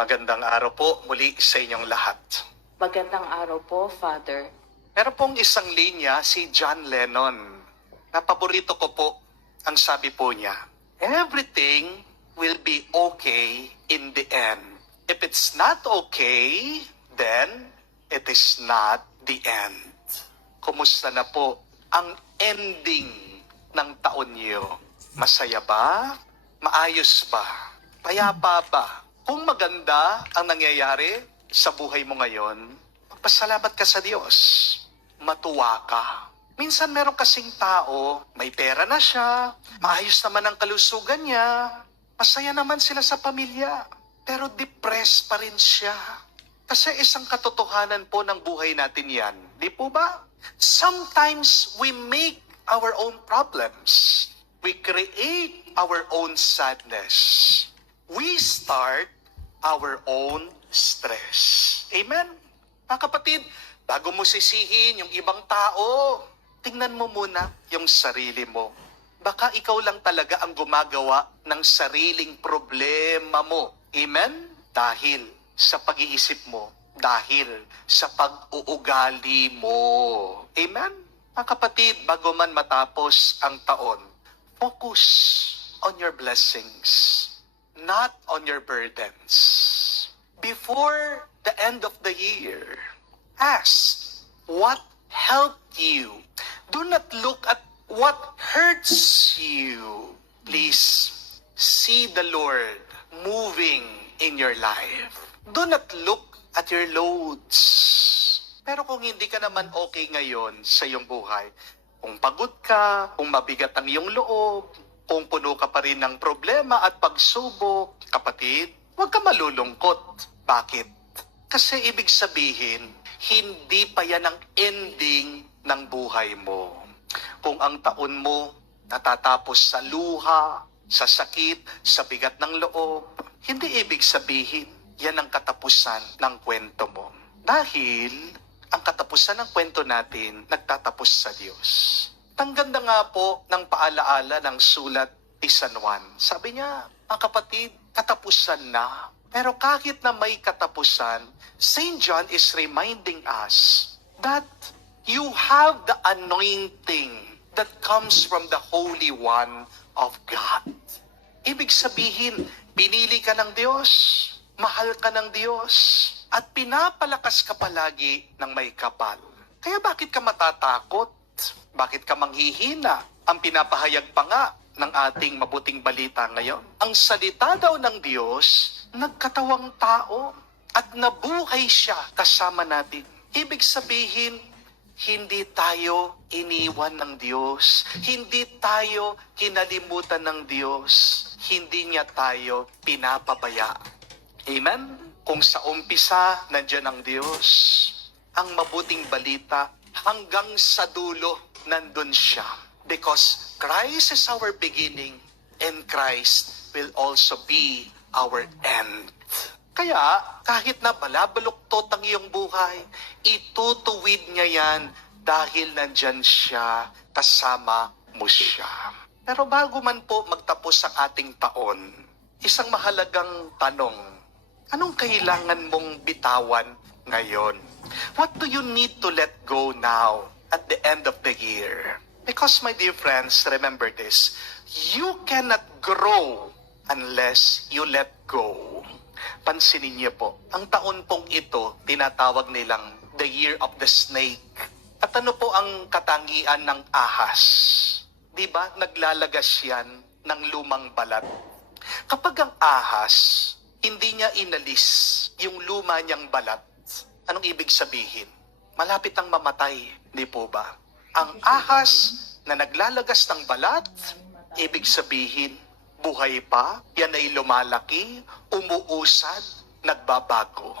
Magandang araw po muli sa inyong lahat. Magandang araw po, Father. Meron pong isang linya si John Lennon na paborito ko po. Ang sabi po niya, everything will be okay in the end. If it's not okay, then it is not the end. Kumusta na po ang ending ng taon niyo? Masaya ba? Maayos ba? Payapa ba? Kung maganda ang nangyayari sa buhay mo ngayon, magpasalamat ka sa Diyos. Matuwa ka. Minsan meron kasing tao, may pera na siya, maayos naman ang kalusugan niya, masaya naman sila sa pamilya, pero depressed pa rin siya. Kasi isang katotohanan po ng buhay natin yan. Di po ba? Sometimes we make our own problems. We create our own sadness. We start our own stress. Amen? Mga kapatid, bago mo sisihin yung ibang tao, tingnan mo muna yung sarili mo. Baka ikaw lang talaga ang gumagawa ng sariling problema mo. Amen? Dahil sa pag-iisip mo, dahil sa pag-uugali mo. Amen? Mga kapatid, bago man matapos ang taon, focus on your blessings, not on your burdens. Before the end of the year, ask what helped you. Do not look at what hurts you. Please see the Lord moving in your life. Do not look at your loads. Pero kung hindi ka naman okay ngayon sa iyong buhay, kung pagod ka, kung mabigat ang iyong loob, kung puno ka pa rin ng problema at pagsubok, kapatid, huwag ka malulungkot. Bakit? Kasi ibig sabihin, hindi pa yan ang ending ng buhay mo. Kung ang taon mo natatapos sa luha, sa sakit, sa bigat ng loob, hindi ibig sabihin yan ang katapusan ng kwento mo. Dahil ang katapusan ng kwento natin nagtatapos sa Diyos. Ang ganda nga po ng paalaala ng sulat ni San Juan. Sabi niya, mga kapatid, katapusan na. Pero kahit na may katapusan, Saint John is reminding us that you have the anointing that comes from the Holy One of God. Ibig sabihin, pinili ka ng Diyos, mahal ka ng Diyos, at pinapalakas ka palagi ng may kapal. Kaya bakit ka matatakot? Bakit ka manghihina? Ang pinapahayag pa nga ng ating mabuting balita ngayon. Ang salita daw ng Diyos, nagkatawang tao at nabuhay siya kasama natin. Ibig sabihin, hindi tayo iniwan ng Diyos. Hindi tayo kinalimutan ng Diyos. Hindi niya tayo pinapabaya. Amen? Kung sa umpisa, nandiyan ang Diyos. Ang mabuting balita, hanggang sa dulo, nandun siya. Because Christ is our beginning and Christ will also be our end. Kaya, kahit na balabaluktot ang iyong buhay, itutuwid niya yan dahil nandyan siya, kasama mo siya. Pero bago man po magtapos ang ating taon, isang mahalagang tanong, anong kailangan mong bitawan ngayon? What do you need to let go now at the end of the year? Because my dear friends, remember this, you cannot grow unless you let go. Pansinin niyo po, ang taon pong ito, tinatawag nilang the year of the snake. At ano po ang katangian ng ahas? Diba, naglalagas yan ng lumang balat. Kapag ang ahas, hindi niya inalis yung luma niyang balat, anong ibig sabihin? Malapit ang mamatay, di po ba? Ang ahas na naglalagas ng balat, ibig sabihin, buhay pa, yan ay lumalaki, umuusad, nagbabago.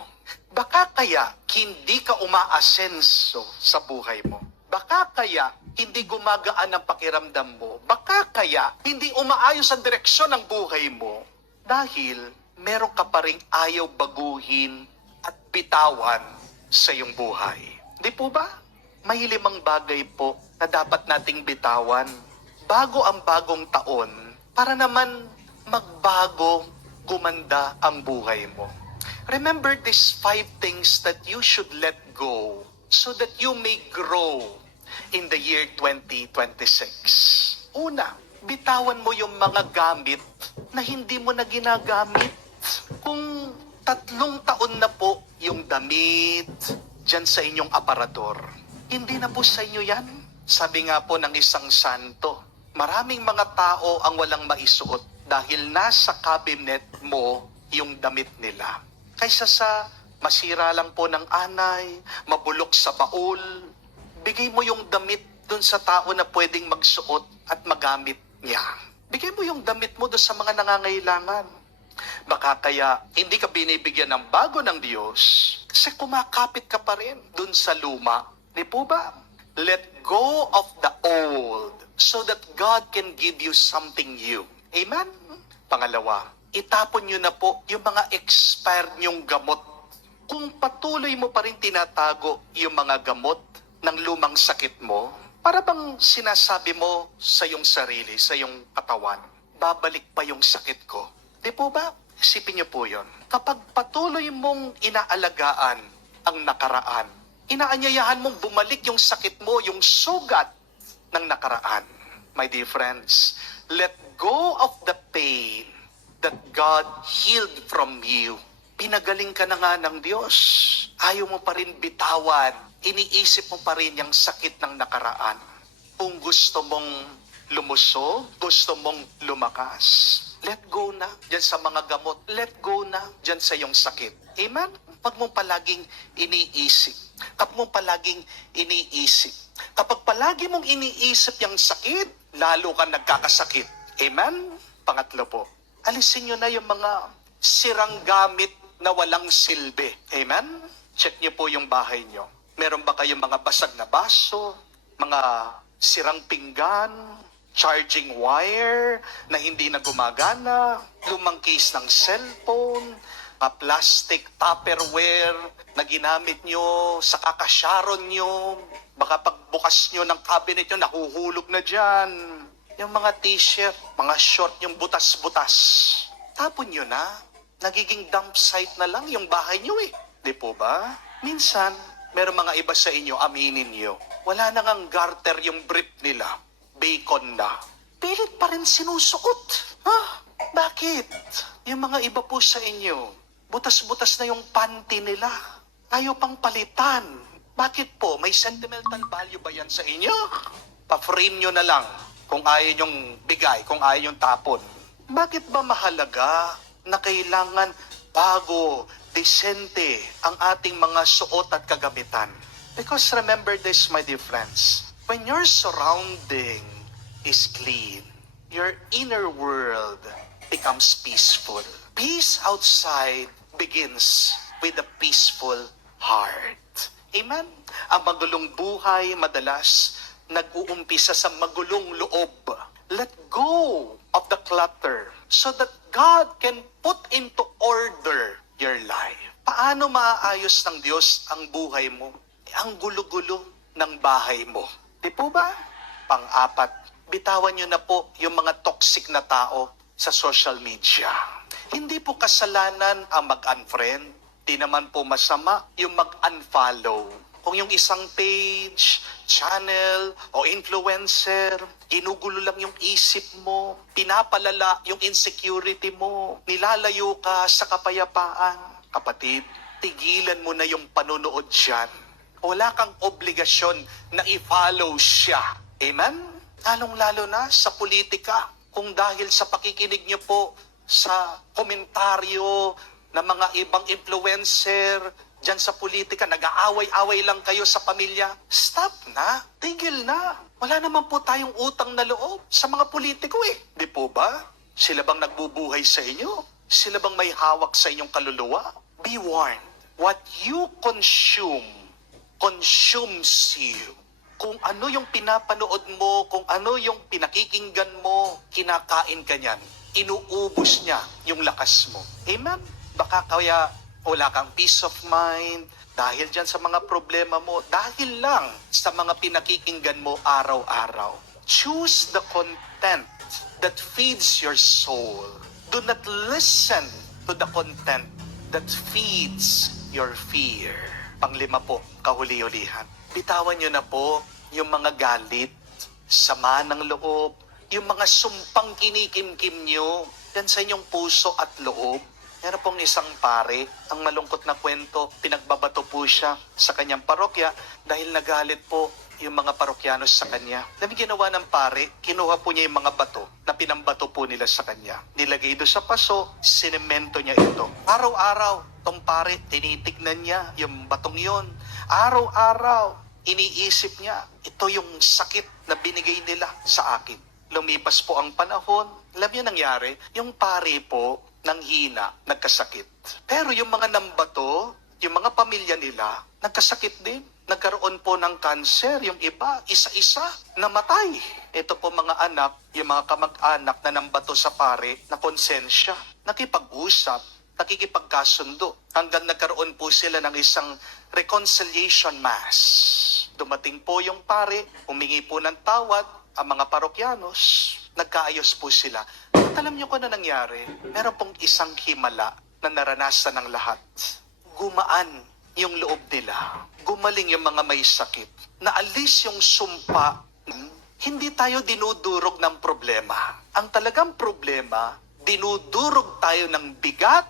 Baka kaya hindi ka umaasenso sa buhay mo. Baka kaya hindi gumagaan ang pakiramdam mo. Baka kaya hindi umaayos ang direksyon ng buhay mo. Dahil meron ka pa rin ayaw baguhin at bitawan sa iyong buhay. Di po ba? May 5 bagay po na dapat nating bitawan bago ang bagong taon para naman magbago, gumanda ang buhay mo. Remember these 5 things that you should let go so that you may grow in the year 2026. Una, bitawan mo yung mga gamit na hindi mo na ginagamit. Kung 3 taon na po yung damit dyan sa inyong aparador, hindi na po sa inyo yan. Sabi nga po ng isang santo, maraming mga tao ang walang maisuot dahil nasa cabinet mo yung damit nila. Kaysa sa masira lang po ng anay, mabulok sa baul, bigay mo yung damit dun sa tao na pwedeng magsuot at magamit niya. Bigay mo yung damit mo dun sa mga nangangailangan. Baka kaya hindi ka binibigyan ng bago ng Diyos kasi kumakapit ka pa rin dun sa luma. Di po ba? Let go of the old so that God can give you something new. Amen? Pangalawa, itapon nyo na po yung mga expired nyong gamot. Kung patuloy mo pa rin tinatago yung mga gamot ng lumang sakit mo, para bang sinasabi mo sa iyong sarili, sa iyong katawan, babalik pa yung sakit ko. Di po ba? Isipin niyo po yun. Kapag patuloy mong inaalagaan ang nakaraan, inaanyayahan mong bumalik yung sakit mo, yung sugat ng nakaraan. My dear friends, let go of the pain that God healed from you. Pinagaling ka na nga ng Diyos. Ayaw mo pa rin bitawan. Iniisip mo pa rin yung sakit ng nakaraan. Kung gusto mong lumusog, gusto mong lumakas, let go na dyan sa mga gamot. Let go na dyan sa iyong sakit. Amen? Huwag mong palaging iniisip. Kapag mong palaging iniisip. Kapag palagi mong iniisip yung sakit, lalo kang nagkakasakit. Amen? Pangatlo po, alisin nyo na yung mga sirang gamit na walang silbi. Amen? Check nyo po yung bahay nyo. Meron ba kayong mga basag na baso, mga sirang pinggan, charging wire na hindi na gumagana, lumang case ng cellphone, plastic Tupperware na ginamit nyo sa kakasyaron nyo, baka pagbukas nyo ng cabinet nyo, nahuhulog na dyan. Yung mga t-shirt, mga short, yung butas-butas, tapon nyo na. Nagiging dump site na lang yung bahay nyo eh. Di po ba? Minsan, meron mga iba sa inyo, aminin nyo, wala na ngang garter yung brief nila. Bacon na. Pilit pa rin sinusuot. Ha? Bakit? Yung mga iba po sa inyo, butas-butas na yung panty nila. Ayaw pang palitan. Bakit po? May sentimental value ba yan sa inyo? Pa-frame nyo na lang kung ayaw nyong bigay, kung ayaw nyong tapon. Bakit ba mahalaga na kailangan bago, desente ang ating mga suot at kagamitan? Because remember this, my dear friends, when your surrounding is clean, your inner world becomes peaceful. Peace outside begins with a peaceful heart. Amen? Ang magulong buhay madalas nag-uumpisa sa magulong loob. Let go of the clutter so that God can put into order your life. Paano maaayos ng Diyos ang buhay mo? Ang gulo-gulo ng bahay mo. Di po ba? Pang-apat, bitawan nyo na po yung mga toxic na tao sa social media. Hindi po kasalanan ang mag-unfriend. Di naman po masama yung mag-unfollow. Kung yung isang page, channel, o influencer, ginugulo lang yung isip mo, pinapalala yung insecurity mo, nilalayo ka sa kapayapaan. Kapatid, tigilan mo na yung panonood dyan. Wala kang obligasyon na i-follow siya. Amen? Lalong-lalo na sa politika. Kung dahil sa pakikinig niyo po sa komentaryo ng mga ibang influencer, diyan sa politika, nag-aaway-away lang kayo sa pamilya, stop na, tigil na. Wala naman po tayong utang na loob sa mga politiko eh. Di po ba? Sila bang nagbubuhay sa inyo? Sila bang may hawak sa inyong kaluluwa? Be warned. What you consume consumes you. Kung ano yung pinapanood mo, kung ano yung pinakikinggan mo, kinakain ka niyan. Inuubos niya yung lakas mo. Amen? Baka kaya wala kang peace of mind dahil dyan sa mga problema mo, dahil lang sa mga pinakikinggan mo araw-araw. Choose the content that feeds your soul. Do not listen to the content that feeds your fear. Panglima po, kahuli-hulihan. Bitawan nyo na po yung mga galit, sama ng loob, yung mga sumpang kinikimkim nyo yan sa inyong puso at loob. Meron pong isang pare, ang malungkot na kwento, pinagbabato po siya sa kanyang parokya dahil nagalit po yung mga parokyanos sa kanya. Dami ginawa ng pare, kinuha po niya yung mga bato na pinambato po nila sa kanya. Nilagay doon sa paso, sinemento niya ito. Araw-araw, tong pare, tinitignan niya yung batong yon. Araw-araw, iniisip niya, ito yung sakit na binigay nila sa akin. Lumipas po ang panahon, alam niyo nangyari, yung pare po, nanghina, nagkasakit. Pero yung mga nambato, yung mga pamilya nila, nagkasakit din. Nagkaroon po ng kanser, yung iba, isa-isa, namatay. Ito po mga anak, yung mga kamag-anak na nambato sa pare, na konsensya, nakipag-usap, nakikipagkasundo, hanggang nagkaroon po sila ng isang reconciliation mass. Dumating po yung pare, humingi po ng tawad, ang mga parokyanos, nagkaayos po sila. At alam niyo kung ano nangyari? Meron pong isang himala na naranasan ng lahat. Gumaan yung loob nila. Gumaling yung mga may sakit. Naalis yung sumpa. Hindi tayo dinudurog ng problema. Ang talagang problema, dinudurog tayo ng bigat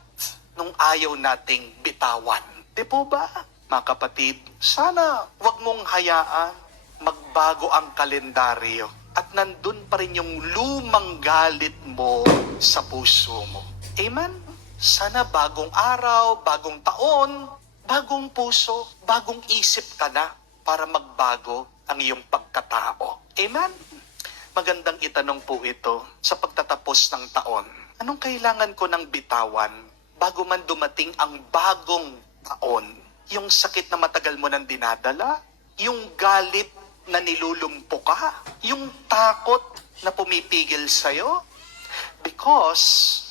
nung ayaw nating bitawan. Di po ba? Mga kapatid, sana wag mong hayaan magbago ang kalendaryo at nandun pa rin yung lumang galit mo sa puso mo. Amen? Sana bagong araw, bagong taon, bagong puso, bagong isip ka na para magbago ang iyong pagkatao. Amen? Magandang itanong po ito sa pagtatapos ng taon. Anong kailangan ko ng bitawan bago man dumating ang bagong taon? Yung sakit na matagal mo nang dinadala? Yung galit na nilulumpo ka? Yung takot na pumipigil sa'yo? Because,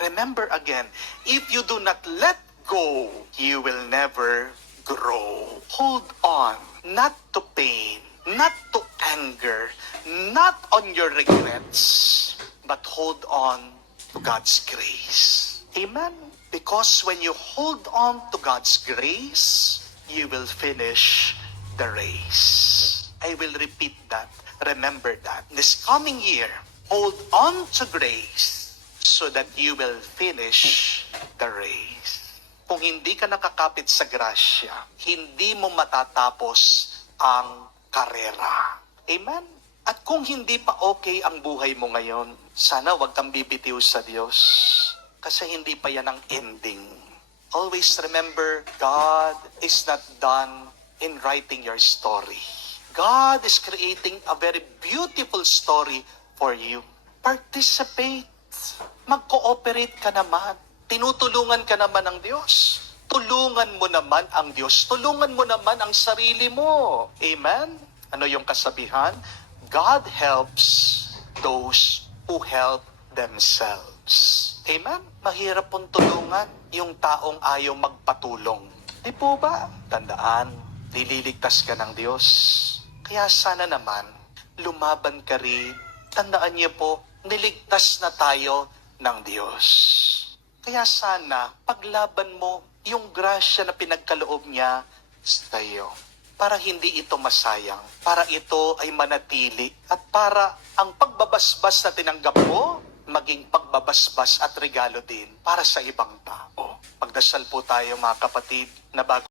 remember again, if you do not let go, you will never grow. Hold on, not to pain, not to anger, not on your regrets, but hold on to God's grace. Amen? Because when you hold on to God's grace, you will finish the race. I will repeat that. Remember that. This coming year, hold on to grace so that you will finish the race. Kung hindi ka nakakapit sa grasya, hindi mo matatapos ang karera. Amen? At kung hindi pa okay ang buhay mo ngayon, sana wag kang bibitiw sa Diyos. Kasi hindi pa yan ang ending. Always remember, God is not done in writing your story. God is creating a very beautiful story for you. Participate. Mag-cooperate ka naman. Tinutulungan ka naman ng Diyos. Tulungan mo naman ang Diyos. Tulungan mo naman ang sarili mo. Amen? Ano yung kasabihan? God helps those who help themselves. Amen? Mahirap pong tulungan yung taong ayaw magpatulong. Di po ba? Tandaan, nililigtas ka ng Diyos. Kaya sana naman, lumaban ka rin. Tandaan niyo po, niligtas na tayo ng Diyos. Kaya sana, paglaban mo yung grasya na pinagkaloob niya sa iyo. Para hindi ito masayang, para ito ay manatili, at para ang pagbabasbas na tinanggap mo, maging pagbabasbas at regalo din para sa ibang tao. Magdasal po tayo mga kapatid na bago